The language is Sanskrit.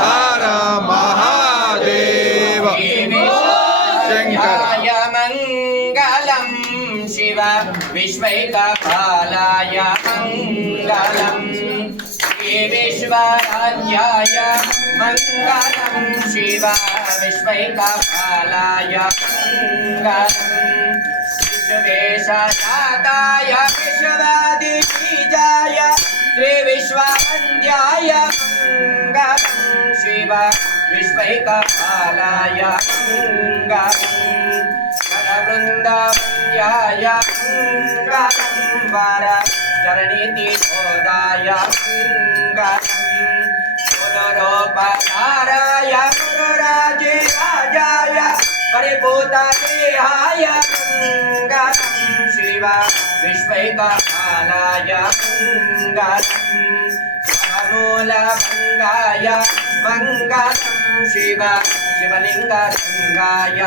हर महादेव शंकर मंगलम शिव विश्वैकपालाय मंगलम विश्वराज्याय मंगलम शिव विश्वैकपालाय मंगलम विश्वेशजाताय विश्वादिबीजाय त्रिविश्ववन्द्याय मंगलम शिव विश्वैकपालाय मंगलम वरवृन्दावन्याय मंगलम वरचरणितिबोधाय मंगलम गुरुरूपधाराय गुरुराजिराजाय परिभूतदेहाय मंगलम शिव विश्वैकपालाय मंगलम मूलभङ्गाय मंगलम शिव शिवलिङ्गलिङ्गाय